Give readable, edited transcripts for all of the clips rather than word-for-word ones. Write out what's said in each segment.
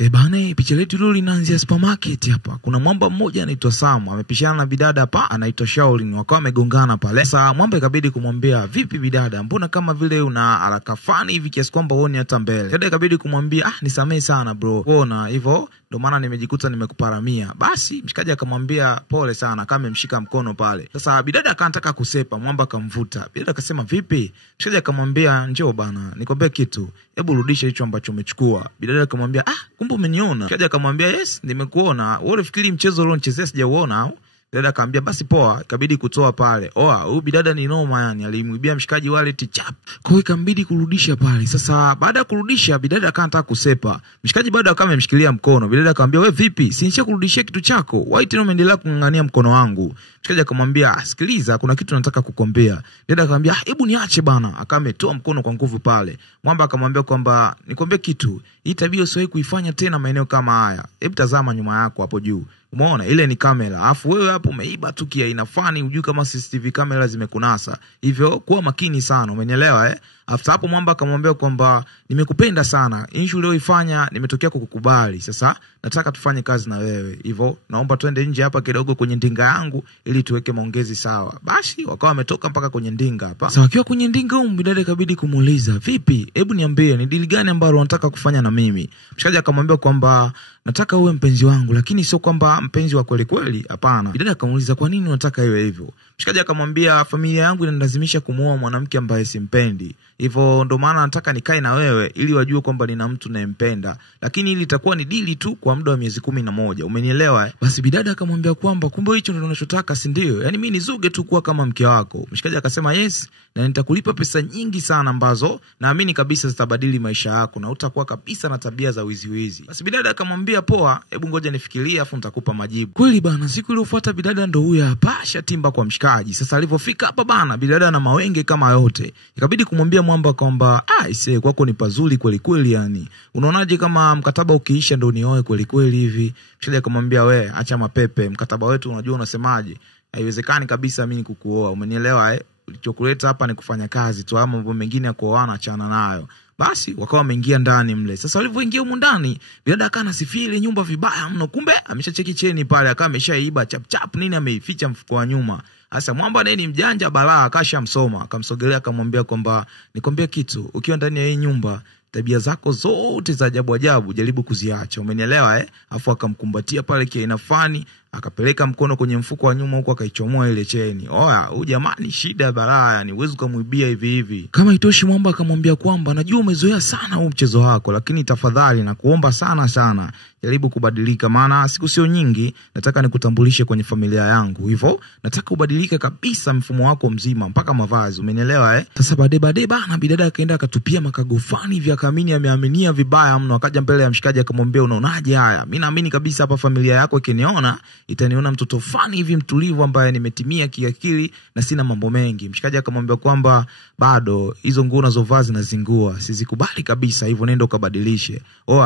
Bana, picha letu leo linaanzia supermarket hapa. Kuna mwamba mmoja anaitwa Sam, amepishana na bidada hapa anaitwa Shaolin, wakawa wamegongana pale. Sasa mwamba ikabidi kumwambia, "Vipi bidada? Mbona kama vile una haraka fani hivi kiasi kwamba uone hata mbele?" Bidada ikabidi kumwambia, "Nisamee sana bro. Unaona hivyo ndio maana nimejikuta nimekuparamia." Basi mshikaji akamwambia, "Pole sana," kama amemshika mkono pale. Sasa bidada akataka kusepa, mwamba akamvuta. Bidada akasema, "Vipi?" Mshikaji akamwambia, "Njoo bana, nikwambie kitu. Hebu rudisha hicho ambacho umechukua." Bidada akamwambia, "Kumbe umeniona?" Mshikaji akamwambia, "Yes, nimekuona. Wewe unafikiri mchezo leo nichezea sijauona au?" Bidada akamwambia, "Basi poa." Ikabidi kutoa pale. Huyu bidada ni noma yani, alimwibia mshikaji wallet chap. Kwa hiyo ikambidi kurudisha pale. Sasa baada ya kurudisha, bidada akataka kusepa. Mshikaji bado akawa amemshikilia mkono. Bidada akamwambia, "Wewe vipi? Si nishakurudishia kitu chako. Why tena umeendelea kungangania mkono wangu?" Mshikaji akamwambia, "Sikiliza, kuna kitu nataka kukwambia." Bidada akamwambia, "Hebu niache bana." Akametoa mkono kwa nguvu pale. Mwamba akamwambia kwamba, "Nikwambie kitu. Hii tabia usiwahi kuifanya tena maeneo kama haya. Hebu tazama nyuma yako hapo juu. Umeona ile ni kamera. Alafu wewe hapo umeiba tu kia inafani, hujui kama CCTV kamera zimekunasa. Hivyo kuwa makini sana, umenielewa eh?" After hapo mwamba akamwambia kwamba, "Nimekupenda sana. Issue leo ifanya nimetokea kukukubali. Sasa nataka tufanye kazi na wewe. Hivyo naomba twende nje hapa kidogo kwenye ndinga yangu ili tuweke maongezi sawa." Basi wakawa wametoka mpaka kwenye ndinga hapa. Sasa wakiwa kwenye ndinga bidada ikabidi kumuuliza, "Vipi? Hebu niambie ni deal gani ambalo unataka kufanya na mimi?" Mshikaji akamwambia kwamba, "Nataka uwe mpenzi wangu, lakini sio kwamba mpenzi wa kweli kweli, hapana." Bidada akamuuliza, "Kwa nini unataka iwe hivyo?" Mshikaji akamwambia, "Familia yangu inanilazimisha kumuoa mwanamke ambaye simpendi. Hivyo ndo maana nataka nikae na wewe ili wajue kwamba nina mtu nayempenda. Lakini ili itakuwa ni dili tu kwa muda wa miezi 11. Umenielewa eh?" Basi bidada akamwambia kwamba, "Kumbe hicho ndio unachotaka, si ndio? Yaani mimi nizuge tu kuwa kama mke wako." Mshikaji akasema, "Yes, na nitakulipa pesa nyingi sana ambazo naamini kabisa zitabadili maisha yako na utakuwa kabisa na tabia za wizi." Basi bidada akamwambia, "Poa, hebu ngoja nifikirie afu nitakupa majibu." Kweli bana, siku iliyofuata bidada ndo huyo hapa shatimba kwa mshikaji. Sasa alipofika hapa bana, bidada na mawenge kama yote. Ikabidi kumwambia mwamba kwamba, "Ise kwako ni pazuri kweli kweli yani. Unaonaje kama mkataba ukiisha ndo nioe kweli kweli hivi?" Mshikaji akamwambia, "We acha mapepe, mkataba wetu unajua unasemaje? Haiwezekani kabisa mimi kukuoa. Umenielewa eh? Ulichokuleta hapa ni kufanya kazi tu, ama mambo mengine ya kuoana achana nayo." Basi wakawa wameingia ndani mle. Sasa walivyoingia huko ndani, bidada akana sifia ile nyumba vibaya mno. Kumbe ameshacheki cheni pale, akawa ameshaiba chap chap nini, ameificha mfuko wa nyuma. Sasa mwamba naye ni mjanja balaa, akashamsoma. Akamsogelea akamwambia kwamba, "Nikwambia kitu, ukiwa ndani ya hii nyumba tabia zako zote za ajabu ajabu jaribu kuziacha." Umenielewa eh? Afu akamkumbatia pale kia inafani, akapeleka mkono kwenye mfuko wa nyuma huko akaichomoa ile cheni. Huyu jamani shida balaa yani, uwezo kumuibia hivi hivi. Kama itoshi mwamba akamwambia kwamba, "Najua umezoea sana huu mchezo wako, lakini tafadhali na kuomba sana sana jaribu kubadilika, maana siku sio nyingi nataka nikutambulishe kwenye familia yangu. Hivyo nataka ubadilike kabisa mfumo wako mzima mpaka mavazi." Umenielewa eh? Sasa baadaye bana bidada akaenda akatupia makagofani hivi, akaamini ameaminia vibaya mno. Akaja mbele ya mshikaji akamwambia, "Unaonaje haya? Mimi naamini kabisa hapa familia yako ikiniona itaniona mtoto fani hivi mtulivu ambaye nimetimia kiakili na sina mambo mengi." Mshikaji akamwambia kwamba, "Bado hizo nguo unazovaa zinazingua, sizikubali kabisa, hivyo nenda ukabadilishe."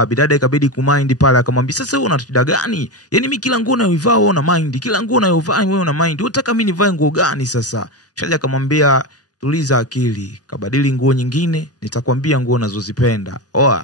Bidada ikabidi kumind pale, akamwambia, "Sasa wewe una shida gani? Yaani mimi kila nguo unayovaa wewe una mind, kila nguo unayovaa wewe una mind. Unataka mimi nivae nguo gani sasa?" Mshikaji akamwambia, "Tuliza akili, kabadili nguo nyingine, nitakwambia nguo unazozipenda."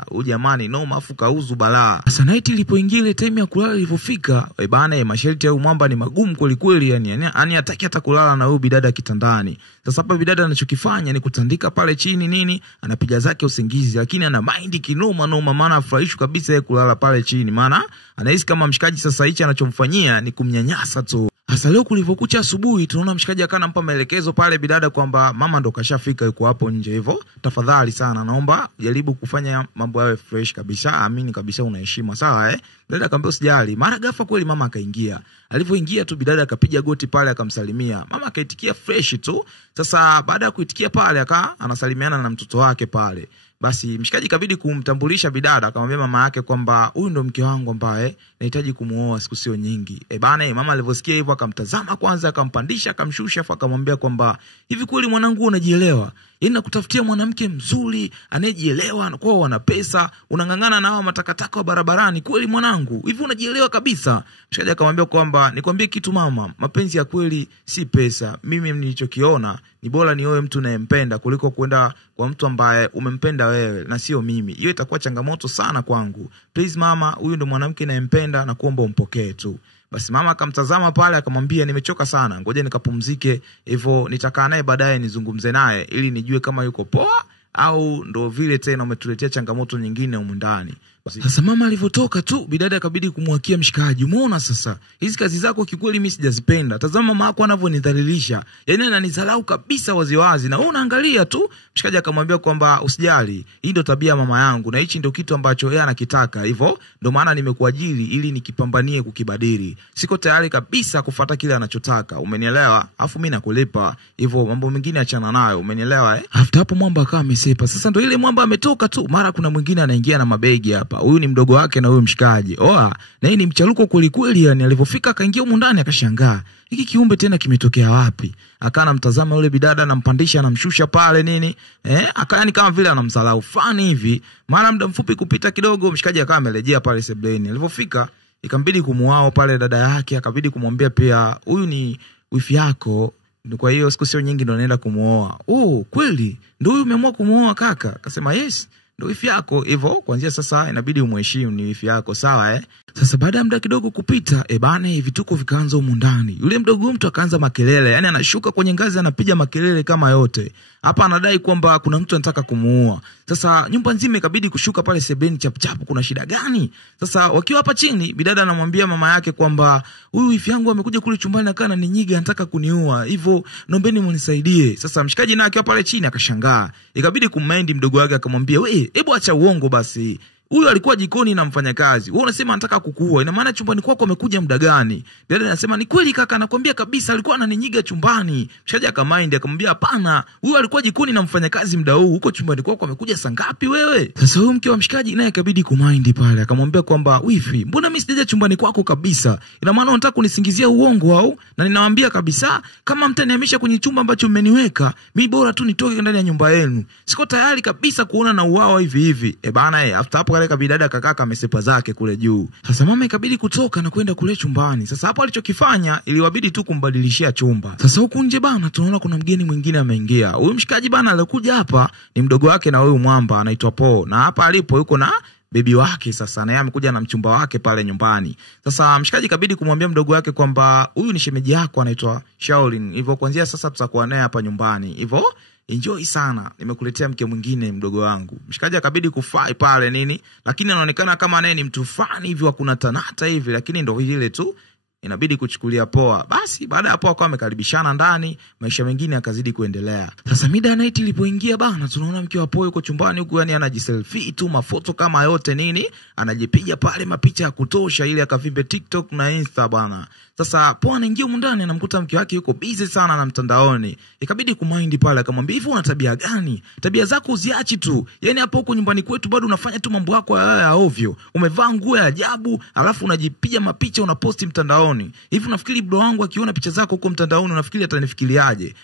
Huyu jamani no mafu kauzu balaa. Sasa night ilipoingia ile time ya kulala ilipofika, bana masharti ya mwamba ni magumu kweli kweli yani hataki hata kulala na huyu bidada kitandani. Sasa hapa bidada anachokifanya ni kutandika pale chini nini, anapiga zake usingizi, lakini ana mind kinoma noma, maana afurahishu kabisa yeye kulala pale chini, maana anahisi kama mshikaji sasa hichi anachomfanyia ni kumnyanyasa tu. Hasa leo kulivyokucha asubuhi tunaona mshikaji akanampa maelekezo pale bidada kwamba mama ndo kashafika yuko hapo nje, hivyo tafadhali sana naomba jaribu kufanya mambo yawe fresh kabisa, amini kabisa unaheshima sawa eh? Bidada akamwambia, "Usijali." Mara ghafla kweli mama akaingia. Alivyoingia tu bidada akapiga goti pale akamsalimia. Mama akaitikia fresh tu. Sasa baada ya kuitikia pale anasalimiana na mtoto wake pale. Basi mshikaji kabidi kumtambulisha bidada, akamwambia mama yake kwamba, "Huyu ndo mke wangu ambaye nahitaji kumuoa siku sio nyingi." Bana mama alivyosikia hivyo akamtazama kwanza, akampandisha, akamshusha, akamwambia kwamba, "Hivi kweli mwanangu unajielewa? Yaani nakutafutia mwanamke mzuri, anayejielewa, anakuwa wana pesa, unangangana na hao matakataka wa barabarani. Kweli mwanangu? Hivi unajielewa kabisa?" Mshikaji akamwambia kwamba, "Nikwambie kitu mama, mapenzi ya kweli si pesa. Mimi nilichokiona ni bora nioe mtu unayempenda kuliko kwenda kwa mtu ambaye umempenda wewe na sio mimi. Hiyo itakuwa changamoto sana kwangu. Please mama, huyu ndo mwanamke ninayempenda na kuomba umpokee tu. Basi mama akamtazama pale akamwambia, nimechoka sana, ngoja nikapumzike, hivyo nitakaa naye baadaye nizungumze naye ili nijue kama yuko poa au ndo vile tena umetuletea changamoto nyingine humu ndani. Sasa mama alivyotoka tu, bidada akabidi kumwakia mshikaji, umeona sasa, hizi kazi zako kikweli mimi sijazipenda. Tazama mama yako anavyonidhalilisha. Yaani ananizalau kabisa waziwazi na wewe unaangalia tu. Mshikaji akamwambia kwamba usijali, hii ndio tabia mama yangu na hichi ndio kitu ambacho yeye anakitaka. Hivyo ndio maana nimekuajiri ili nikipambanie kukibadili. Siko tayari kabisa kufuata kile anachotaka. Umenielewa? Afu mimi nakulipa. Hivyo mambo mengine achana nayo. Umenielewa eh? After hapo mwamba akawa amesepa. Sasa ndio ile mwamba ametoka tu, mara kuna mwingine anaingia na mabegi hapa. Huyu ni mdogo wake na huyu mshikaji. Oa, na hii ni mchaluko kweli kweli yani. Alipofika akaingia huko ndani akashangaa. Hiki kiumbe tena kimetokea wapi? Akana mtazama yule bidada anampandisha anamshusha pale nini? Akani kama vile anamsalau fani hivi. Mara muda mfupi kupita kidogo mshikaji akawa amerejea pale sebleni. Alipofika ikambidi kumuao pale dada yake, akabidi kumwambia pia huyu ni wifi yako. Kwa hiyo siku sio nyingi ndo naenda kumuoa. Oh, kweli? Ndio huyu umeamua kumuoa kaka? Akasema yes. Ndio wifi yako. Hivyo kuanzia sasa inabidi umheshimu, ni wifi yako, sawa eh? Sasa baada ya muda kidogo kupita, bana vituko vikaanza humu ndani. Yule mdogo mtu akaanza makelele, yani anashuka kwenye ngazi anapiga makelele kama yote. Hapa anadai kwamba kuna mtu anataka kumuua. Sasa nyumba nzima ikabidi kushuka pale sebeni chap kuna shida gani? Sasa wakiwa hapa chini, bidada anamwambia mama yake kwamba huyu wifi yangu amekuja kule chumbani akana ni nyiga anataka kuniua. Hivyo naombeni mnisaidie. Sasa mshikaji naye akiwa pale chini akashangaa. Ikabidi kummendi mdogo wake akamwambia, "Wewe, hebu acha uongo basi. Huyu alikuwa jikoni na mfanyakazi. Wewe unasema anataka kukuua. Ina maana chumbani kwako amekuja muda gani?" Dada anasema, "Ni kweli kaka, nakwambia kabisa alikuwa ananinyiga chumbani." Mshaja akamind akamwambia, "Hapana, huyu alikuwa jikoni na mfanyakazi muda huu. Huko chumbani kwako amekuja saa ngapi wewe?" Sasa huyu mke wa mshikaji naye akabidi kumind pale. Akamwambia kwamba, "Wifi, mbona mimi sijaja chumbani kwako kabisa? Ina maana unataka kunisingizia uongo au? Na ninawaambia kabisa kama mtanihamisha kwenye chumba ambacho mmeniweka, mimi bora tu nitoke ndani ya nyumba yenu. Siko tayari kabisa kuona na uwao hivi hivi." Bana after hapo kale kabidada kakaka amesepa zake kule juu. Sasa mama ikabidi kutoka na kwenda kule chumbani. Sasa hapo alichokifanya iliwabidi tu kumbadilishia chumba. Sasa huku nje bana tunaona kuna mgeni mwingine ameingia. Huyu mshikaji bana alikuja hapa ni mdogo wake na huyu mwamba anaitwa Po. Na hapa alipo yuko na bibi wake. Sasa na yeye amekuja na mchumba wake pale nyumbani. Sasa mshikaji kabidi kumwambia mdogo wake kwamba huyu ni shemeji yako anaitwa Shaolin. Hivyo kuanzia sasa tutakuwa naye hapa nyumbani. Hivyo enjoy sana, nimekuletea mke mwingine mdogo wangu. Mshikaji akabidi kufai pale nini, lakini anaonekana kama naye ni mtu fani hivi wa kuna tanata hivi, lakini ndio ile tu inabidi kuchukulia poa. Basi baada ya hapo akawa amekaribishana ndani, maisha mengine yakazidi kuendelea. Sasa mida night ilipoingia bana, tunaona mke wa Po yuko chumbani huko, yani anajiselfie tu mafoto kama yote nini, anajipiga pale mapicha ya kutosha ili akavimbe TikTok na Insta bana. Sasa Po anaingia huko ndani anamkuta mke wake yuko busy sana na mtandaoni. Ikabidi kumind pale akamwambia, "Hivi una tabia gani? Tabia zako uziachi tu. Yaani hapo huko nyumbani kwetu bado unafanya tu mambo yako ya ovyo. Umevaa nguo ya ajabu, alafu unajipiga mapicha unaposti mtandaoni. Hivi unafikiri bro wangu akiona picha zako huko mtandaoni unafikiri atanifikiriaje?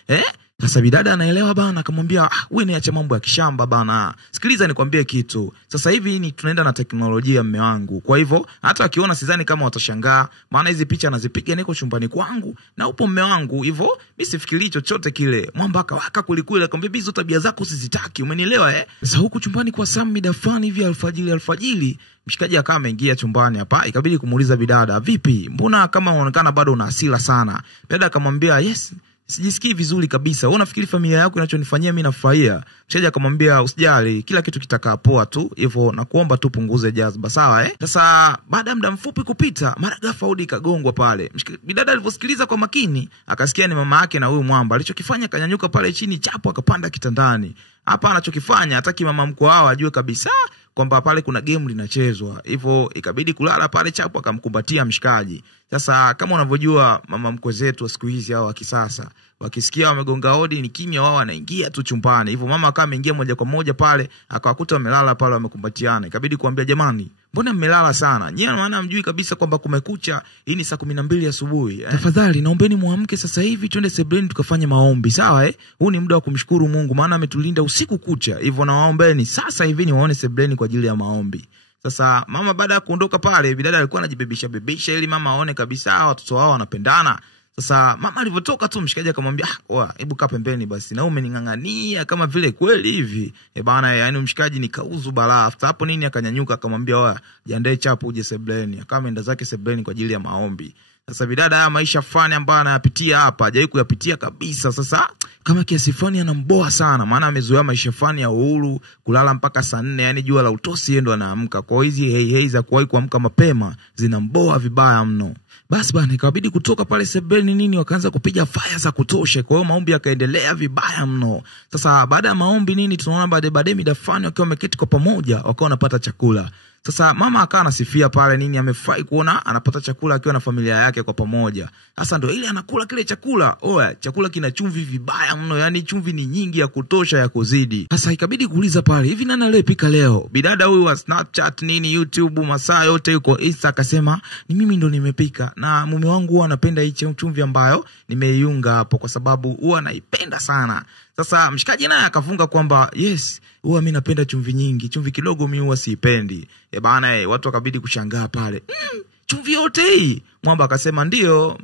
Sasa bidada anaelewa bana, akamwambia, "Wewe niache mambo ya kishamba bana. Sikiliza nikwambie kitu. Sasa hivi ni tunaenda na teknolojia mume wangu. Kwa hivyo hata akiona sidhani kama watashangaa, maana hizi picha anazipiga niko chumbani kwangu na upo mume wangu. Hivyo mimi sifikiri chochote kile." Mwamba akawaka kulikule akamwambia, "Hizo tabia zako usizitaki, umenielewa eh?" Sasa huku chumbani kwa Sam mida fulani hivi alfajiri, mshikaji akawa ameingia chumbani hapa, ikabidi kumuuliza bidada, "Vipi? Mbona kama unaonekana bado una hasira sana?" Bidada akamwambia, "Yes, sijisikii vizuri kabisa. Wewe unafikiri familia yako inachonifanyia mimi nafurahia?" Mshaji akamwambia, "Usijali, kila kitu kitakaa poa tu. Hivyo nakuomba tu punguze jazba, sawa eh?" Sasa baada ya muda mfupi kupita, mara ghafla hodi ikagongwa pale. Bidada aliposikiliza kwa makini, akasikia ni mama yake na huyu mwamba. Alichokifanya kanyanyuka pale chini chapo akapanda kitandani. Hapa anachokifanya hataki mama mkwe wao ajue kabisa kwamba pale kuna game linachezwa. Hivyo ikabidi kulala pale chapo akamkumbatia mshikaji. Sasa kama unavyojua mama mkwe zetu siku hizi hao wa kisasa, wakisikia wamegonga hodi ni kimya, wao wanaingia tu chumbani. Hivyo mama akawa ameingia moja kwa moja pale, akawakuta wamelala pale wamekumbatiana. Ikabidi kuambia, "Jamani, mbona mmelala sana? Nyie maana mjui kabisa kwamba kumekucha, hii ni saa 12 asubuhi. Tafadhali naombeni muamke sasa hivi twende sebleni tukafanye maombi, sawa eh? Huu ni muda wa kumshukuru Mungu maana ametulinda usiku kucha. Hivyo nawaombeni sasa hivi niwaone sebleni kwa ajili ya maombi." Sasa mama baada ya kuondoka pale, bidada alikuwa anajibebisha ili mama aone kabisa watoto wao wanapendana. Sasa mama alivyotoka tu mshikaji akamwambia, hebu kaa pembeni basi, na umeningangania kama vile kweli hivi. Bana, yani mshikaji nikauzu balaa. After hapo nini akanyanyuka akamwambia, jiandae chapu uje sebleni. Akawa ameenda zake sebleni kwa ajili ya maombi. Sasa bidada, haya maisha fulani ambayo anayapitia hapa hajawahi kuyapitia kabisa. Sasa kama kiasi fulani anamboa sana, maana amezoea maisha fulani ya uhuru, kulala mpaka saa 4, yani jua la utosi yeye ndo anaamka. Kwa hizi hey za kuwahi kuamka mapema zinamboa vibaya mno. Basi bana, ikabidi kutoka pale sebeni nini, wakaanza kupiga fire za kutosha. Kwa hiyo maombi yakaendelea vibaya mno. Sasa baada ya maombi nini, tunaona baadaye mida fulani wakiwa wameketi kwa pamoja, wakawa wanapata chakula. Sasa mama akawa anasifia pale nini, amefurahi kuona anapata chakula akiwa na familia yake kwa pamoja. Sasa ndio ile anakula kile chakula. Chakula kina chumvi vibaya mno, yani chumvi ni nyingi ya kutosha ya kuzidi. Sasa ikabidi kuuliza pale, hivi nani aliyepika leo? Bidada huyu wa Snapchat nini, YouTube, masaa yote yuko Insta, akasema ni mimi ndo nimepika, na mume wangu huwa anapenda hii chumvi ambayo nimeiunga hapo kwa sababu huwa anaipenda sana. Sasa mshikaji naye akafunga kwamba yes, huwa mimi napenda chumvi nyingi, chumvi kidogo mimi huwa siipendi. Bana, watu wakabidi kushangaa pale. Chumvi yote hii? Mwamba akasema ndio.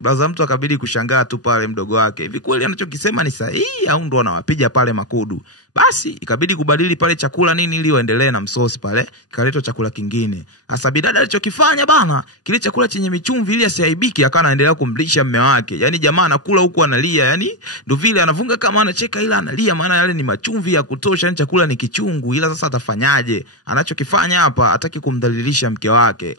Baza mtu akabidi kushangaa tu pale mdogo wake. Hivi kweli anachokisema ni sahihi au ndo anawapiga pale makudu? Basi ikabidi kubadili pale chakula nini ili waendelee na msosi pale. Kaletwa chakula kingine. Sasa bidada alichokifanya bana, kile chakula chenye michumvi ili asiaibiki, akawa anaendelea kumlisha mume wake. Yani jamaa anakula huku analia, yani ndio vile anavunga kama anacheka ila analia, maana yale ni machumvi ya kutosha, yani chakula ni kichungu. Ila sasa atafanyaje? Anachokifanya hapa, hataki kumdhalilisha mke wake.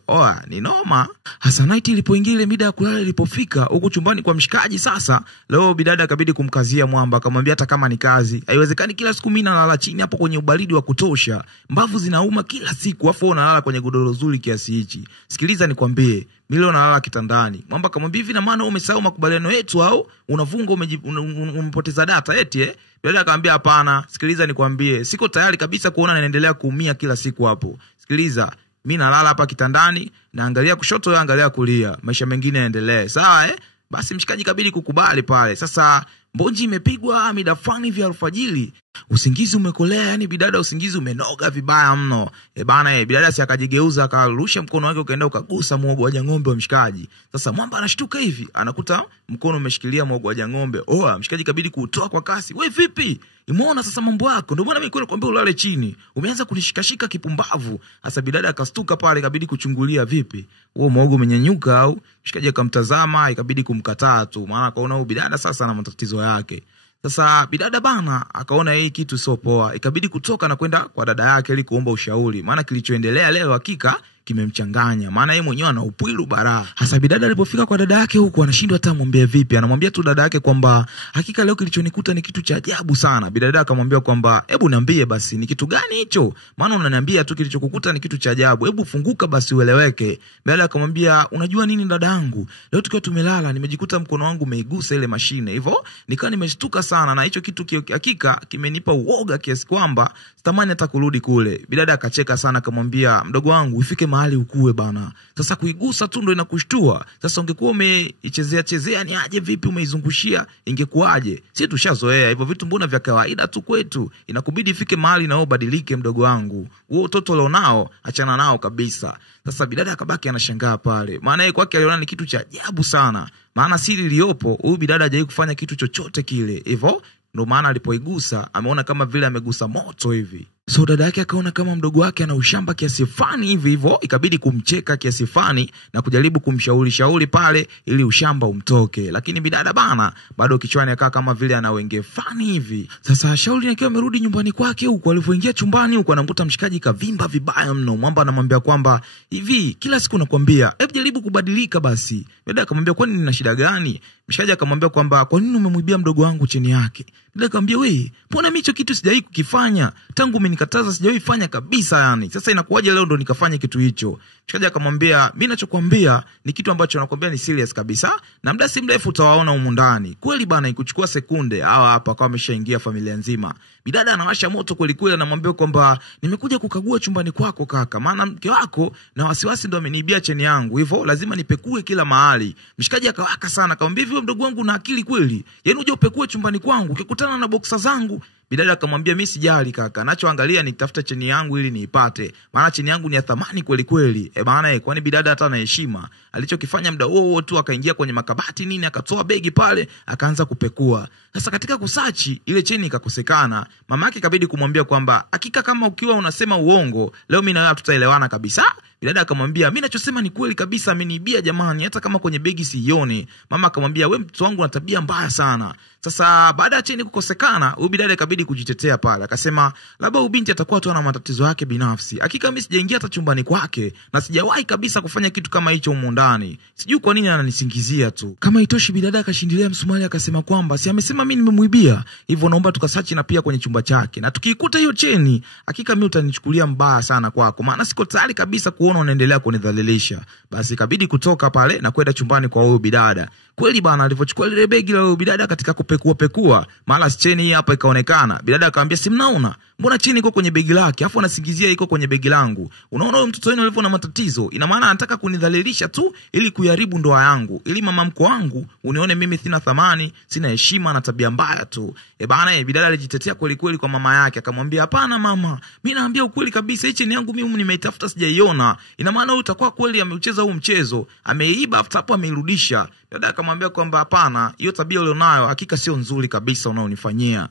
Ni noma. Hasa night ilipoingia ile mida ya kulala ilipofika, huko chumbani kwa mshikaji sasa, leo bidada akabidi kumkazia Mwamba, akamwambia hata kama ni kazi, haiwezekani kila siku mimi nalala chini hapo kwenye ubaridi wa kutosha. Mbavu zinauma kila siku, afu unalala kwenye godoro zuri kiasi hichi. Sikiliza nikwambie, mimi leo nalala kitandani. Mwamba akamwambia, hivi na maana umesahau makubaliano yetu au unavunga umepoteza data eti Bidada akamwambia, hapana, sikiliza nikwambie, siko tayari kabisa kuona naendelea kuumia kila siku hapo. Sikiliza, mimi nalala hapa kitandani, naangalia kushoto, angalia kulia, maisha mengine yaendelee. Sawa Basi mshikaji kabidi kukubali pale. Sasa mbonji imepigwa mida fulani vya alfajiri. Usingizi umekolea, yani bidada usingizi umenoga vibaya mno. Bana, bidada si akajigeuza akarusha mkono wake ukaenda ukagusa muogo wa ng'ombe wa mshikaji. Sasa Mwamba anashtuka hivi, anakuta mkono umeshikilia muogo wa ng'ombe. Mshikaji kabidi kuutoa kwa kasi. Wewe vipi? Umeona sasa mambo yako? Ndio maana mimi kwenda kuambia ulale chini. Umeanza kunishikashika kipumbavu. Sasa bidada akastuka pale, kabidi kuchungulia vipi? Huo muogo umenyanyuka au? Mshikaji akamtazama, ikabidi kumkataa tu. Maana kaona huyo bidada sasa ana matatizo yake. Sasa bidada bana akaona hii kitu sio poa, ikabidi kutoka na kwenda kwa dada yake ili kuomba ushauri, maana kilichoendelea leo hakika kimemchanganya, maana yeye mwenyewe ana upwilu bara. Hasa bidada alipofika kwa dada yake huko anashindwa hata mwambie vipi. Anamwambia tu dada yake kwamba hakika leo kilichonikuta ni kitu cha ajabu sana. Bidada akamwambia kwamba hebu niambie basi ni kitu gani hicho, maana unaniambia tu kilichokukuta ni kitu cha ajabu, hebu funguka basi ueleweke. Bidada akamwambia, unajua nini dada yangu, leo tukiwa tumelala nimejikuta mkono wangu umeigusa ile mashine, hivyo nikawa nimeshtuka sana, na hicho kitu hakika kimenipa uoga kiasi kwamba sitamani hata kurudi kule. Bidada akacheka sana akamwambia, mdogo wangu ifike mahali ukue bana, sasa kuigusa tu ndo inakushtua. Sasa ungekuwa umeichezea ni aje vipi, umeizungushia ingekuaje? Sisi tushazoea hivyo vitu, mbona vya kawaida tu kwetu. Inakubidi ifike mahali na ubadilike mdogo wangu, wewe utoto leo nao achana nao kabisa. Sasa bidada akabaki anashangaa pale, maana yeye kwake aliona ni kitu cha ajabu sana, maana siri iliyopo huyu bidada hajawahi kufanya kitu chochote kile. Hivyo ndo maana alipoigusa ameona kama vile amegusa moto hivi. So dada yake akaona kama mdogo wake ana ushamba kiasi fani hivi, hivyo ikabidi kumcheka kiasi fani na kujaribu kumshauri pale ili ushamba umtoke. Lakini bidada bana bado kichwani akaa kama vile ana wenge fani hivi. Sasa shauri akiwa amerudi nyumbani kwake huko, alipoingia chumbani huko anamkuta mshikaji kavimba vibaya mno. Mwamba anamwambia kwamba hivi kila siku nakwambia hebu jaribu kubadilika basi. Bidada akamwambia kwani nina shida gani? Mshikaji akamwambia kwamba kwa nini umemwibia mdogo wangu chini yake? Bidada akamwambia, wewe mbona mimi hicho kitu sijawahi kukifanya, tangu umenikataza sijawahi fanya kabisa yani, sasa inakuwaje leo ndo nikafanya kitu hicho? Mshikaji akamwambia, mimi ninachokuambia ni kitu ambacho nakwambia ni serious kabisa, na muda si mrefu utawaona humu ndani. Kweli bana, ikuchukua sekunde hawa hapa kwa ameshaingia familia nzima. Bidada anawasha moto kweli kweli, anamwambia kwamba nimekuja kukagua chumbani kwako kaka, maana mke wako na wasiwasi ndo ameniibia cheni yangu, hivyo lazima nipekue kila mahali. Mshikaji akawaka sana, akamwambia, hivi mdogo wangu una akili kweli? Yaani uje upekue chumbani kwangu ukikutana na boxer zangu Bidada akamwambia mimi sijali kaka, nachoangalia nitafuta cheni yangu ili niipate, maana cheni yangu ni ya thamani kweli kweli. Bana kwani bidada hata na heshima. Alichokifanya muda huo tu akaingia kwenye makabati nini, akatoa begi pale, akaanza kupekua. Sasa katika kusachi ile cheni ikakosekana. Mama yake ikabidi kumwambia kwamba hakika kama ukiwa unasema uongo, leo mimi na wewe tutaelewana kabisa. Bidada akamwambia mimi ninachosema ni kweli kabisa, ameniibia jamani, hata kama kwenye begi sione. Mama akamwambia wewe mtoto wangu una tabia mbaya sana. Sasa baada ya cheni kukosekana, huyu bidada ikabidi kujitetea pale. Akasema labda huyu binti atakuwa tu na matatizo yake binafsi. Hakika mimi sijaingia hata chumbani kwake na sijawahi kabisa kufanya kitu kama hicho huko ndani. Sijui kwa nini ananisingizia tu. Kama itoshi, bidada akashindilia msumali akasema kwamba si amesema mimi nimemuibia, hivyo naomba tukasachi na pia kwenye chumba chake. Na tukiikuta hiyo cheni, hakika mimi utanichukulia mbaya sana kwako, maana siko tayari kabisa kuona unaendelea kunidhalilisha. Basi ikabidi kutoka pale na kwenda chumbani kwa huyo bidada. Kweli bana, alipochukua ile begi la huyo bidada katika kupekua, mara cheni hii hapa ikaonekana. Bidada akamwambia si mnaona? Mbona cheni iko kwenye begi lake, afu anasingizia iko kwenye begi langu. Unaona huyo mtoto wenu alivyo na matatizo, ina maana anataka kunidhalilisha tu ili kuiharibu ndoa yangu, ili mama mko wangu unione mimi sina thamani, sina heshima na tabia mbaya tu. Bana bidada alijitetea kweli kweli kwa mama yake, akamwambia hapana mama, mimi naambia ukweli kabisa, hii cheni yangu mimi nimeitafuta sijaiona. Ina maana huyu utakuwa kweli ameucheza huu mchezo, ameiba afu hapo ameirudisha. Dada akamwambia kwamba hapana, hiyo tabia ulionayo hakika sio nzuri kabisa unaonifanyia.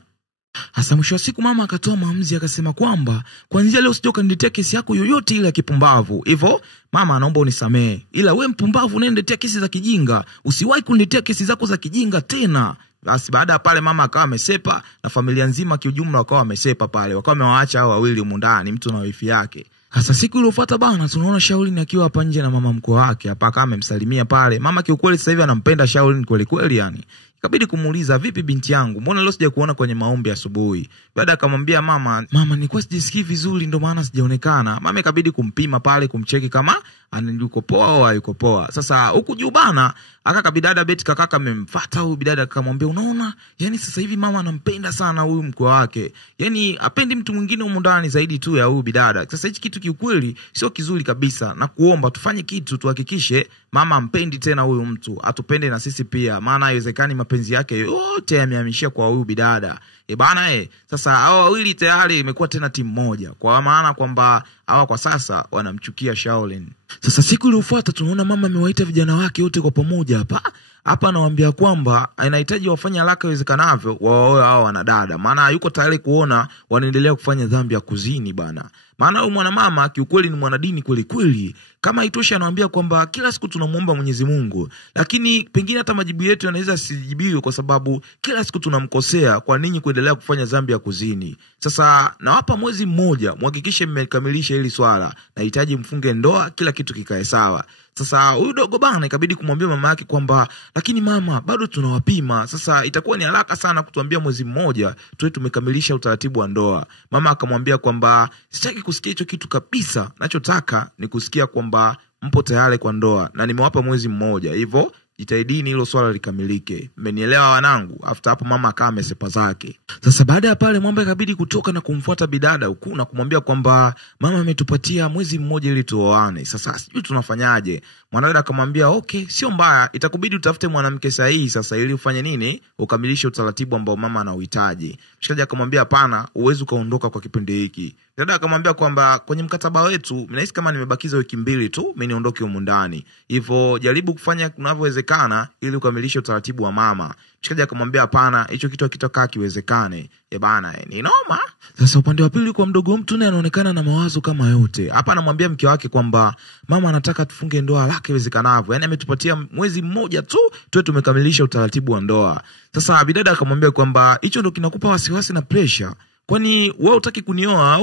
Hasa mwisho wa siku mama akatoa maamuzi akasema kwamba kuanzia leo usije kaniletea kesi yako yoyote ile ya kipumbavu. Hivyo mama naomba unisamee, ila wewe mpumbavu unaniletea kesi za kijinga, usiwahi kuniletea kesi zako za kijinga tena. Basi baada ya pale mama akawa amesepa na familia nzima kiujumla wakawa wamesepa pale, wakawa wamewaacha hao wawili huko ndani, mtu na wifi yake. Hasa siku iliyofuata bana, tunaona Shaolin akiwa hapa nje na mama mkwe wake. Hapa kama amemsalimia pale. Mama kiukweli sasa hivi anampenda Shaolin kweli kweli yani. Ikabidi kumuuliza vipi binti yangu, mbona leo sijakuona kwenye maombi asubuhi? Baada akamwambia mama nilikuwa sijisikii vizuri ndio maana sijaonekana. Mama ikabidi kumpima pale, kumcheki kama yuko poa au hayuko poa. Sasa huku juu bana, akaka bidada beti kakaka amemfuata huyu bidada akamwambia unaona? Yani sasa hivi mama anampenda sana huyu mkwe wake. Yani apendi mtu mwingine huko ndani zaidi tu ya huyu bidada. Sasa hichi kitu kiukweli sio kizuri kabisa, na kuomba tufanye kitu tuhakikishe mama ampendi tena huyu mtu, atupende na sisi pia, maana haiwezekani mapenzi yake yote yamehamishia kwa huyu bidada. Bana sasa hao wawili tayari imekuwa tena timu moja, kwa maana kwamba hawa kwa sasa wanamchukia Shaolin. Sasa siku iliyofuata tunaona mama amewaita vijana wake wote kwa pamoja hapa anawaambia kwamba anahitaji wafanye haraka iwezekanavyo waoe hao wanadada, maana yuko tayari kuona wanaendelea kufanya dhambi ya kuzini bana. Maana huyu mwanamama kiukweli ni mwanadini kweli kweli. Kama itosha anawaambia kwamba kila siku tunamuomba Mwenyezi Mungu, lakini pengine hata majibu yetu yanaweza sijibiwe kwa sababu kila siku tunamkosea, kwa ninyi kuendelea kufanya dhambi ya kuzini. Sasa nawapa mwezi mmoja muhakikishe mmekamilisha hili swala, nahitaji mfunge ndoa, kila kitu kikae sawa. Sasa huyu dogo bana ikabidi kumwambia mama yake kwamba lakini mama bado tunawapima, sasa itakuwa ni haraka sana kutuambia mwezi mmoja tuwe tumekamilisha utaratibu wa ndoa. Mama akamwambia kwamba sitaki kusikia hicho kitu kabisa, nachotaka ni kusikia kwamba mpo tayari kwa ndoa na nimewapa mwezi mmoja, hivyo jitahidini hilo swala likamilike. Mmenielewa wanangu? After hapo mama akawa amesepa zake. Sasa baada ya pale mwamba ikabidi kutoka na kumfuata bidada huku na kumwambia kwamba mama ametupatia mwezi mmoja ili tuoane. Sasa sijui tunafanyaje. Mwanadada akamwambia okay, sio mbaya, itakubidi utafute mwanamke sahihi sasa ili ufanye nini? Ukamilishe utaratibu ambao mama anauhitaji. Mshikaji akamwambia hapana, uwezo kaondoka kwa kipindi hiki. Dada akamwambia kwamba kwenye mkataba wetu ninahisi kama nimebakiza wiki 2 tu mimi niondoke huko ndani. Hivyo jaribu kufanya kunavyowezekana ili ukamilishe utaratibu wa mama. Mshikaji akamwambia hapana, hicho kitu hakitakaa kiwezekane. Bana ni noma. Sasa upande wa pili kwa mdogo mtu naye anaonekana na mawazo kama yote. Hapa anamwambia mke wake kwamba mama anataka tufunge ndoa haraka iwezekanavyo. Yaani ametupatia mwezi mmoja tu tuwe tumekamilisha utaratibu wa ndoa. Sasa bidada akamwambia kwamba hicho ndio kinakupa wasiwasi na pressure. Kwani wewe hutaki kunioa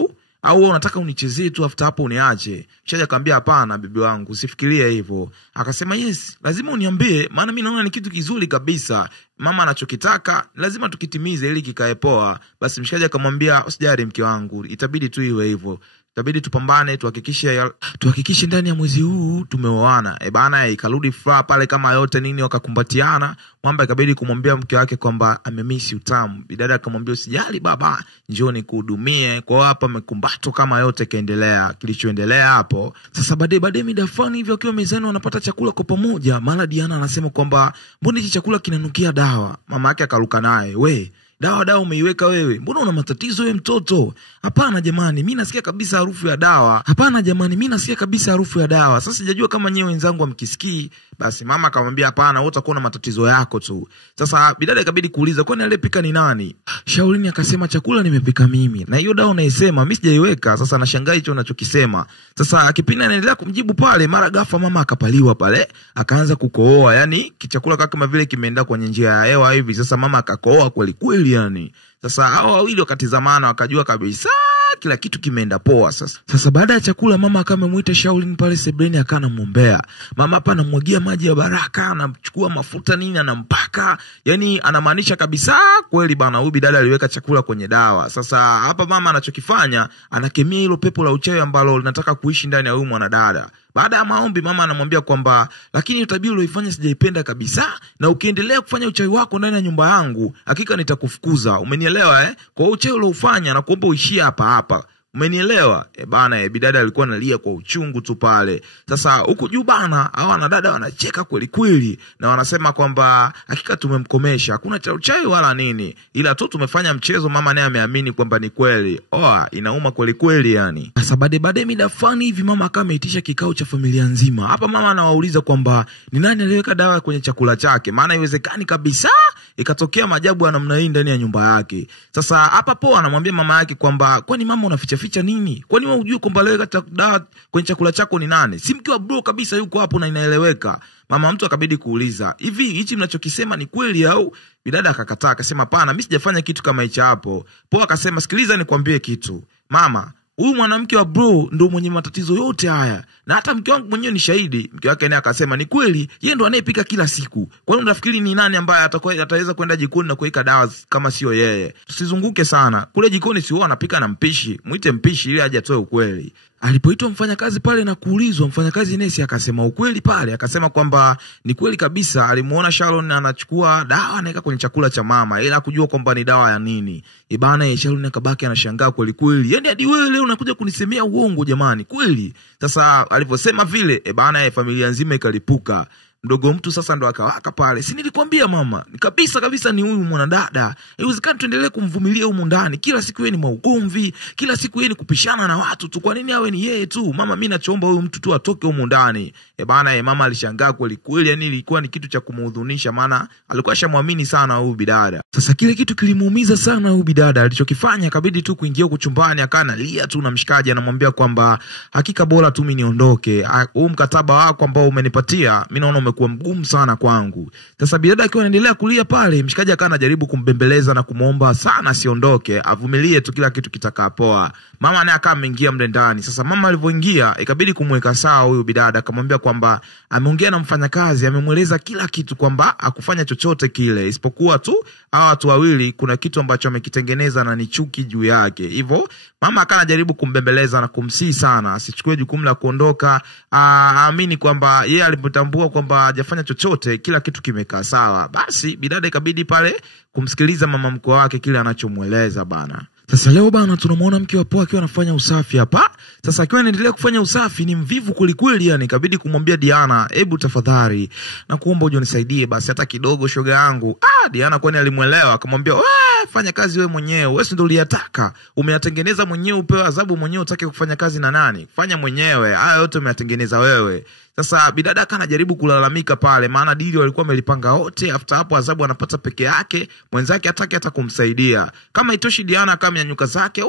au wewe unataka unichezee tu after hapo uniache? Mshaji akamwambia hapana bibi wangu, usifikirie hivyo. Akasema yes, lazima uniambie, maana mimi naona ni kitu kizuri kabisa. Mama anachokitaka lazima tukitimize ili kikae poa. Basi mshikaji akamwambia usijali mke wangu, itabidi tu iwe hivyo. Itabidi tupambane tuhakikishe ndani ya mwezi huu tumeoana. Bana ikarudi furaha pale kama yote nini, wakakumbatiana. Mwamba ikabidi kumwambia mke wake kwamba amemisi utamu. Bidada akamwambia usijali baba, njoo nikuhudumie. Kwa hapa mekumbato kama yote kaendelea. Kilichoendelea hapo sasa baadaye mida fulani hivyo akiwa mezani wanapata chakula kwa pamoja, mara Diana anasema kwamba mbona hichi chakula kinanukia dawa? Mama yake akaruka naye, we dawa umeiweka wewe, mbona una matatizo wewe mtoto? Hapana jamani, mimi nasikia kabisa harufu ya dawa. Hapana jamani, mimi nasikia kabisa harufu ya dawa. Sasa sijajua kama nyewe wenzangu amkisikii. Basi mama akamwambia hapana, wewe utakuwa na matatizo yako tu. Sasa bidada ikabidi kuuliza, kwani aliyepika ni nani? Shaulini akasema chakula nimepika mimi, na hiyo dawa unaisema mimi sijaiweka. Sasa anashangaa hicho unachokisema. Sasa kipindi anaendelea kumjibu pale, mara ghafla mama akapaliwa pale, akaanza kukohoa, yani kichakula kama vile kimeenda kwenye njia ya hewa hivi. Sasa mama akakohoa kweli kweli yani. Sasa hao wawili wakatizamana, wakajua kabisa kila kitu kimeenda poa. Sasa baada ya chakula mama akamuita Shaulini pale sebleni, akanamuombea. Mama hapa anamwagia maji ya baraka, anachukua mafuta nini anampaka. Yani anamaanisha kabisa kweli bana, huyu bidada aliweka chakula kwenye dawa. Sasa hapa mama anachokifanya, anakemea hilo pepo la uchawi ambalo linataka kuishi ndani ya huyu mwanadada. Baada ya maombi mama anamwambia kwamba lakini tabia uliyoifanya sijaipenda kabisa, na ukiendelea kufanya uchawi wako ndani ya nyumba yangu hakika nitakufukuza. Umenielewa Kwa uchawi uliofanya na kuomba uishie hapa. Umenielewa? Bana, bidada alikuwa analia kwa uchungu tu pale. Sasa huku juu bana, hao wanadada wanacheka kweli kweli, na wanasema kwamba hakika tumemkomesha, hakuna cha uchawi wala nini, ila tu tumefanya mchezo. Mama naye ameamini kwamba ni kweli. Inauma kweli kweli yani. Sasa baadaye mida fulani hivi mama akameitisha kikao cha familia nzima. Hapa mama anawauliza kwamba ni nani aliyeweka dawa kwenye chakula chake, maana haiwezekani kabisa ikatokea maajabu ya namna hii ndani ya nyumba yake. Sasa hapa poa anamwambia mama yake kwamba kwani mama unaficha nini? Kwani wewe hujui kwamba leo dawa kwenye chakula chako ni nani? Si mke wa bro kabisa yuko hapo na inaeleweka. Mama mtu akabidi kuuliza, hivi hichi mnachokisema ni kweli au? Bidada akakataa, akasema hapana, mimi sijafanya kitu kama hicho hapo. Poa akasema sikiliza nikwambie kitu. Mama, huyu mwanamke wa bro ndo mwenye matatizo yote haya, na hata mke wangu mwenyewe ni shahidi. Mke wake naye akasema ni kweli, yeye ndo anayepika kila siku. Kwa nini unafikiri ni nani ambaye ataweza kwenda jikoni na kuweka dawa kama sio yeye? Tusizunguke sana. Kule jikoni si wao anapika na mpishi. Muite mpishi ili aje atoe ukweli. Alipoitwa mfanyakazi pale na kuulizwa, mfanyakazi nesi akasema ukweli pale, akasema kwamba ni kweli kabisa alimuona Sharon anachukua dawa anaweka kwenye chakula cha mama, ila kujua kwamba ni dawa ya nini. Bana, Sharon akabaki anashangaa kweli kweli. Yaani hadi wewe leo unakuja kunisemea uongo jamani, kweli? Sasa alivyosema vile, bana, familia nzima ikalipuka. Mdogo mtu sasa ndo akawaka pale, si nilikwambia mama, kabisa ni huyu mwanadada. Haiwezekani tuendelee kumvumilia humu ndani. Kila siku yeye ni maugomvi, kila siku yeye ni kupishana na watu tu. Kwa nini awe ni yeye tu? Mama, mimi nachoomba huyu mtu tu atoke humu ndani. Bana, mama alishangaa kweli kweli, yani ilikuwa ni kitu cha kumhudhunisha, maana alikuwa ashamwamini sana huyu bidada. Sasa kile kitu kilimuumiza sana huyu bidada. Alichokifanya kabidi tu kuingia huko chumbani, akana lia tu na mshikaji, anamwambia kwamba hakika bora tu mimi niondoke. Huu mkataba wako ambao umenipatia mimi naona umekuwa mgumu sana kwangu. Sasa bidada akiwa anaendelea kulia pale, mshikaji akawa anajaribu kumbembeleza na kumuomba sana asiondoke, avumilie tu kila kitu kitakapoa. Mama naye akawa ameingia mle ndani. Sasa mama alivyoingia ikabidi kumweka sawa huyu bidada, akamwambia kwamba ameongea na mfanyakazi, amemweleza kila kitu kwamba akufanya chochote kile isipokuwa tu hawa watu wawili kuna kitu ambacho amekitengeneza na ni chuki juu yake. Hivyo mama akawa anajaribu kumbembeleza na kumsihi sana asichukue jukumu la kuondoka, aamini kwamba yeye alipotambua kwamba hajafanya chochote, kila kitu kimekaa sawa. Basi bidada ikabidi pale kumsikiliza mama mkwe wake kile anachomueleza bana. Sasa leo bana tunamuona mke wa poa akiwa anafanya usafi hapa. Sasa akiwa anaendelea kufanya usafi ni mvivu kweli yani, ikabidi kumwambia Diana, hebu tafadhali na kuomba uje unisaidie basi hata kidogo shoga yangu. Diana kwani alimuelewa, akamwambia fanya kazi wewe mwenyewe, wewe ndio uliyataka, umeyatengeneza mwenyewe, upewe adhabu mwenyewe, utake kufanya kazi na nani? Fanya mwenyewe, haya yote umeyatengeneza wewe. Sasa bidada kana jaribu kulalamika pale, maana dili walikuwa wamelipanga wote. After hapo adhabu anapata peke yake, mwenzake hataki hata kumsaidia. Kama itoshi Diana kama nyanyuka zake,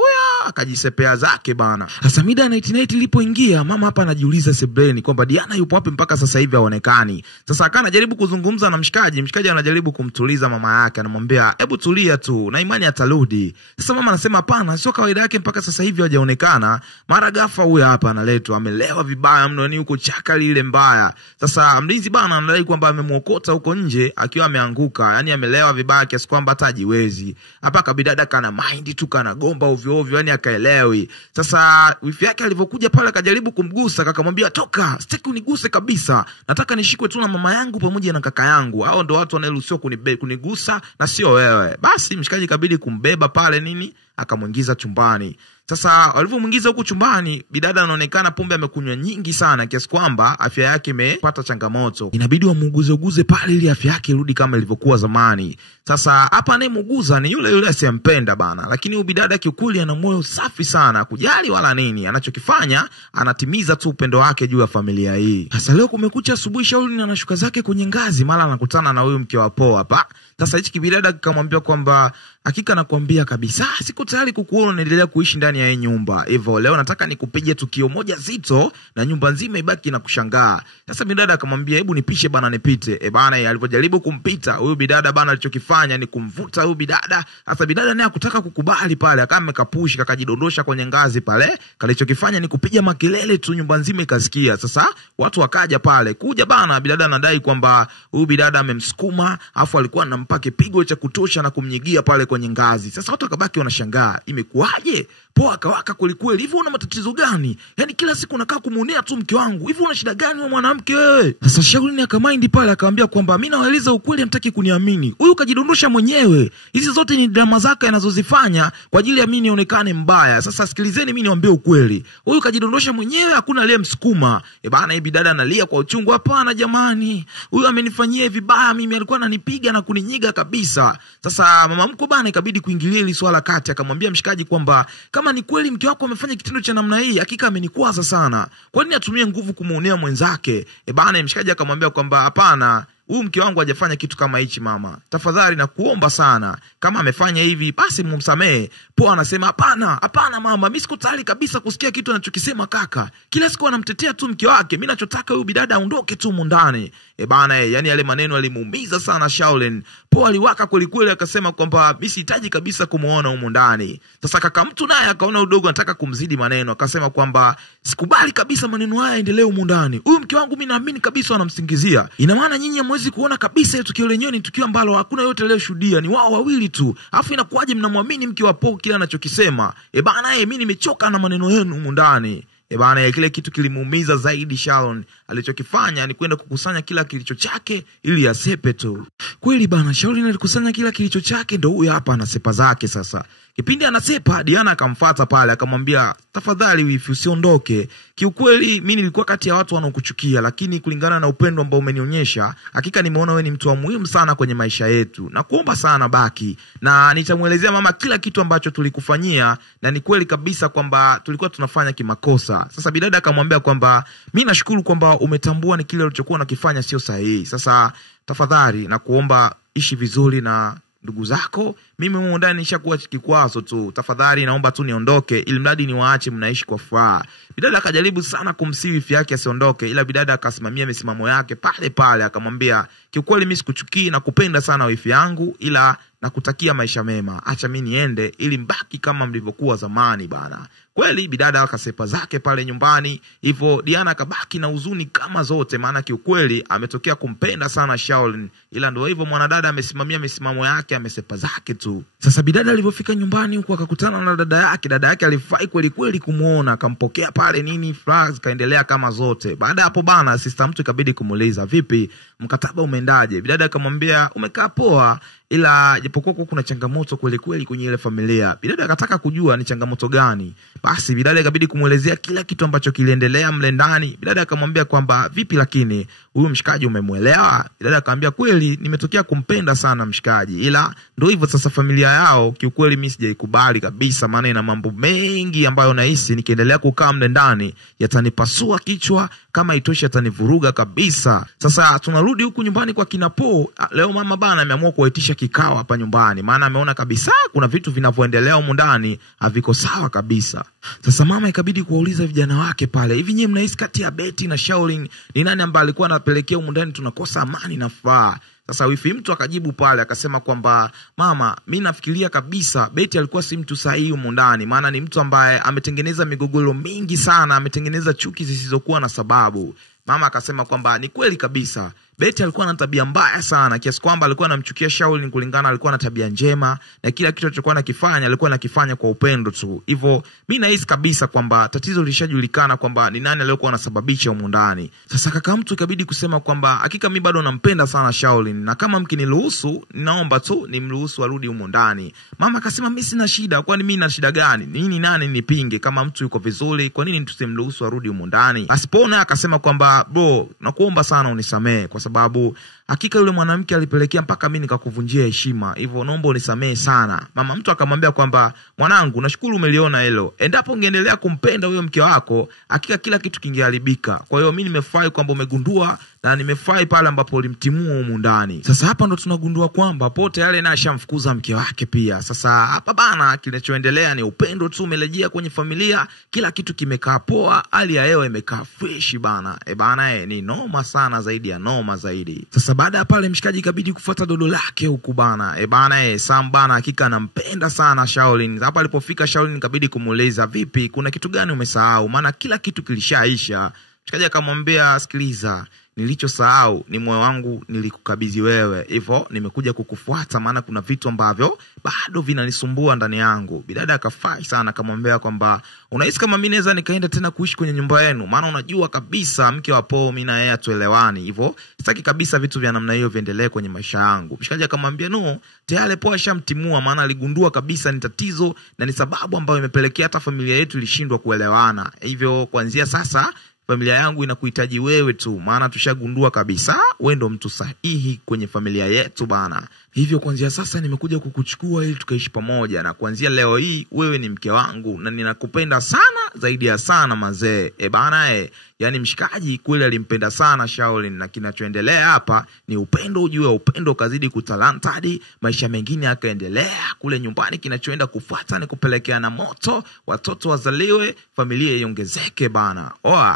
akajisepea zake bana. Sasa mida night ilipoingia, mama hapa anajiuliza sebleni kwamba Diana yupo wapi mpaka sasa hivi haonekani. Sasa akana jaribu kuzungumza na mshikaji anajaribu kumtuliza mama yake, anamwambia hebu tulia tu na imani atarudi. Sasa mama anasema hapana, sio kawaida yake mpaka sasa hivi hajaonekana. Mara ghafla huyu hapa analetwa amelewa vibaya mno, yani huko chakali ile mbaya. Sasa mlinzi bana anadai kwamba amemuokota huko nje akiwa ameanguka, yani amelewa vibaya kiasi kwamba hata hajiwezi. Hapa kabidada kana mind tu kana gomba ovyo ovyo, yani akaelewi. Sasa wifi yake alivyokuja pale akajaribu kumgusa, akamwambia toka, sitaki uniguse kabisa, nataka nishikwe tu na mama yangu pamoja na kaka yangu, hao ndo watu wanaeruhusiwa kunigusa na sio wewe. Basi mshikaji kabidi kumbeba pale nini akamuingiza chumbani. Sasa walivyomuingiza huko chumbani, bidada anaonekana pombe amekunywa nyingi sana kiasi kwamba afya yake imepata changamoto. Inabidi wamuguze pale ili afya yake irudi kama ilivyokuwa zamani. Sasa hapa anayemuguza ni yule asiyempenda bana, lakini huyu bidada kiukweli ana moyo safi sana, kujali wala nini. Anachokifanya anatimiza tu upendo wake juu ya familia hii. Sasa leo kumekucha asubuhi, Shaolin anashuka zake kwenye ngazi, mara anakutana na huyu mke wa Poa hapa. Sasa hichi kibidada kikamwambia kwamba hakika nakwambia kabisa siko tayari kukuona unaendelea kuishi ndani ya hii nyumba. Hivyo leo nataka nikupige tukio moja zito na nyumba nzima ibaki na kushangaa. Sasa bidada akamwambia hebu nipishe bana nipite. Bana alipojaribu kumpita huyu bidada bana alichokifanya ni kumvuta huyu bidada. Sasa bidada naye hakutaka kukubali pale, akawa amekapushi kakajidondosha kwenye ngazi pale. Kalichokifanya ni kupiga makelele tu, nyumba nzima ikasikia. Sasa watu wakaja pale. Kuja bana bidada anadai kwamba huyu bidada amemsukuma, afu alikuwa anampa kipigo cha kutosha na kumnyigia pale kwenye ngazi. Sasa watu wakabaki wanashangaa, imekuaje? Poa akawaka kweli. Hivi una matatizo gani? Yaani kila siku unakaa kumuonea tu mke wangu. Hivi una shida gani wewe mwanamke wewe? Sasa Shaolin akamind pale akamwambia kwamba mimi nawaeleza ukweli, hamtaki kuniamini. Huyu kajidondosha mwenyewe. Hizi zote ni drama zake anazozifanya kwa ajili ya mimi nionekane mbaya. Sasa sikilizeni mimi niwaambie ukweli. Huyu kajidondosha mwenyewe, hakuna aliyemsukuma. Bana hii bidada analia kwa uchungu, hapana jamani. Huyu amenifanyia vibaya mimi, alikuwa ananipiga na kuninyiga kabisa. Sasa mama mkwe bana ikabidi kuingilia hili swala kati, akamwambia mshikaji kwamba kama ni kweli mke wako amefanya kitendo cha namna hii, hakika amenikwaza sana. Kwa nini atumie nguvu kumuonea mwenzake? Bana mshikaji akamwambia kwamba hapana, huyu mke wangu hajafanya kitu kama hichi mama. Tafadhali na kuomba sana, kama amefanya hivi basi mumsamee. Poa anasema hapana mama, mimi siko tayari kabisa kusikia kitu anachokisema kaka. Kila siku anamtetea tu mke wake, mimi nachotaka huyu bidada aondoke tu mundani. Bana yani yale maneno yalimuumiza sana Shaolin. Poa aliwaka kweli akasema kwamba mimi sihitaji kabisa kumuona humu ndani. Sasa kaka mtu naye akaona udogo anataka kumzidi maneno, akasema kwamba sikubali kabisa maneno haya endelee humu ndani. Huyu mke wangu mimi naamini kabisa anamsingizia. Ina maana nyinyi hamwezi kuona kabisa tukio lenyewe ni tukio ambalo hakuna yote leo shuhudia, ni wao wawili tu. Alafu inakuaje mnamwamini mke wa Poa kila anachokisema? Bana mimi nimechoka na maneno yenu humu ndani. Bana kile kitu kilimuumiza zaidi Shaolin. Alichokifanya ni kwenda kukusanya kila kilicho chake ili asepe tu. Kweli bana Shaolin alikusanya kila kilicho chake, ndio huyu hapa anasepa zake sasa. Kipindi anasepa Diana akamfuata pale akamwambia tafadhali wifi usiondoke. Kiukweli mimi nilikuwa kati ya watu wanaokuchukia, lakini kulingana na upendo ambao umenionyesha, hakika nimeona wewe ni mtu wa muhimu sana kwenye maisha yetu. Na kuomba sana baki. Na nitamuelezea mama kila kitu ambacho tulikufanyia, na ni kweli kabisa kwamba tulikuwa tunafanya kimakosa. Sasa bidada akamwambia kwamba mimi nashukuru kwamba umetambua ni kile ulichokuwa unakifanya sio sahihi. Sasa tafadhali na kuomba ishi vizuri na ndugu zako. Mimi huko ndani nishakuwa kikwazo tu. Tafadhali naomba tu niondoke ili mradi niwaache mnaishi kwa furaha. Bidada akajaribu sana kumsihi wifi yake asiondoke, ila bidada akasimamia misimamo yake pale akamwambia kiukweli mimi sikuchukii na kupenda sana wifi yangu, ila nakutakia maisha mema. Acha mimi niende ili mbaki kama mlivyokuwa zamani bana. Kweli bidada akasepa zake pale nyumbani. Hivyo Diana akabaki na huzuni kama zote, maana kiukweli ametokea kumpenda sana Shaolin, ila ndio hivyo mwanadada amesimamia misimamo yake, amesepa zake tu. Sasa bidada alipofika nyumbani huko akakutana na dada yake alifai kweli kumuona, akampokea pale nini, furaha zikaendelea kama zote. Baada hapo bana sister mtu ikabidi kumuuliza vipi mkataba umeendaje? Bidada akamwambia umekaa poa, ila japokuwa kuna changamoto kweli kwenye ile familia. Bidada akataka kujua ni changamoto gani. Basi bidada ikabidi kumuelezea kila kitu ambacho kiliendelea mle ndani. Bidada akamwambia kwamba vipi lakini huyu mshikaji umemuelewa? Bidada akamwambia kweli nimetokea kumpenda sana mshikaji, ila ndio hivyo sasa familia yao kiukweli mimi sijaikubali kabisa, maana ina mambo mengi ambayo nahisi nikiendelea kukaa mle ndani yatanipasua kichwa, kama itoshi atanivuruga kabisa. Sasa tunarudi huku nyumbani kwa kina Poa. Leo mama bana ameamua kuitisha kikao hapa nyumbani, maana ameona kabisa kuna vitu vinavyoendelea humu ndani haviko sawa kabisa. Sasa mama ikabidi kuwauliza vijana wake pale, hivi nyinyi mnahisi kati ya Betty na Shaolin ni nani ambaye alikuwa anapelekea humu ndani tunakosa amani na furaha? Sasa wifi mtu akajibu pale akasema kwamba mama mimi nafikiria kabisa Betty alikuwa si mtu sahihi humu ndani, maana ni mtu ambaye ametengeneza migogoro mingi sana, ametengeneza chuki zisizokuwa na sababu. Mama akasema kwamba ni kweli kabisa Betty alikuwa na tabia mbaya sana kiasi kwamba alikuwa anamchukia Shaolin kulingana alikuwa na tabia njema na kila kitu alichokuwa anakifanya alikuwa anakifanya kwa upendo tu. Hivyo mimi nahisi kabisa kwamba tatizo lishajulikana kwamba ni nani aliyokuwa anasababisha huko ndani. Sasa kaka mtu ikabidi kusema kwamba hakika mimi bado nampenda sana Shaolin na kama mkiniruhusu ninaomba tu nimruhusu arudi huko ndani. Mama akasema mimi sina shida, kwani mimi na shida gani? Nini nani nipinge kama mtu yuko vizuri, kwa nini tusimruhusu arudi huko ndani? Asipona akasema kwamba bro, nakuomba sana unisamee kwa sababu hakika yule mwanamke alipelekea mpaka mimi nikakuvunjia heshima. Hivyo naomba unisamee sana. Mama mtu akamwambia kwamba mwanangu, nashukuru umeliona hilo. Endapo ungeendelea kumpenda huyo mke wako, hakika kila kitu kingeharibika. Kwa hiyo mimi nimefurahi kwamba umegundua na nimefurahi pale ambapo ulimtimua huko ndani. Sasa hapa ndo tunagundua kwamba pote yale naye ashamfukuza mke wake pia. Sasa hapa bana kinachoendelea ni upendo tu umerejea kwenye familia, kila kitu kimekaa poa, hali ya hewa imekaa fresh bana. Bana ni noma sana zaidi ya noma zaidi. Sasa baada ya pale mshikaji ikabidi kufuata dodo lake huku bana. Bana Sam bana hakika anampenda sana Shaolin. Hapa alipofika Shaolin ikabidi kumuuliza vipi, kuna kitu gani umesahau? Maana kila kitu kilishaisha. Mshikaji akamwambia sikiliza, nilichosahau ni moyo wangu nilikukabidhi wewe. Hivyo nimekuja kukufuata maana kuna vitu ambavyo bado vinanisumbua ndani yangu. Bidada akafai sana akamwambia kwamba unahisi kama mimi naweza nikaenda tena kuishi kwenye nyumba yenu? Maana unajua kabisa mke wa Paul mimi na yeye atuelewani. Hivyo sitaki kabisa vitu vya namna hiyo viendelee kwenye maisha yangu. Mshikaji akamwambia no, tayari Paul ashamtimua maana aligundua kabisa ni tatizo na ni sababu ambayo imepelekea hata familia yetu ilishindwa kuelewana. Hivyo kuanzia sasa familia yangu inakuhitaji wewe tu maana tushagundua kabisa wewe ndo mtu sahihi kwenye familia yetu bana. Hivyo kuanzia sasa nimekuja kukuchukua ili tukaishi pamoja na kuanzia leo hii wewe ni mke wangu na ninakupenda sana zaidi ya sana mazee. Bana yani mshikaji kweli alimpenda sana Shaolin na kinachoendelea hapa ni upendo ujue upendo kazidi kutalanta hadi maisha mengine yakaendelea kule nyumbani. Kinachoenda kufuata ni kupelekea na moto, watoto wazaliwe, familia iongezeke bana.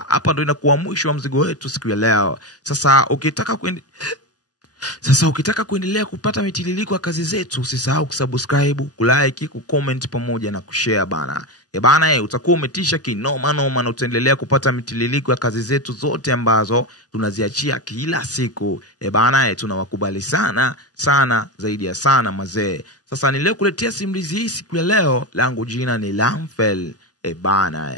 Hapa ndo inakuwa mwisho wa mzigo wetu siku ya leo. Sasa ukitaka kuendelea kupata mitililiko ya kazi zetu, usisahau kusubscribe, kulike, kucomment pamoja na kushare bana. Bana utakuwa umetisha kinoma noma na utaendelea kupata mitililiko ya kazi zetu zote ambazo tunaziachia kila siku. Bana tunawakubali sana sana zaidi ya sana mazee. Sasa nilikuletea simulizi hii siku ya leo, langu jina ni Lamfel. Bana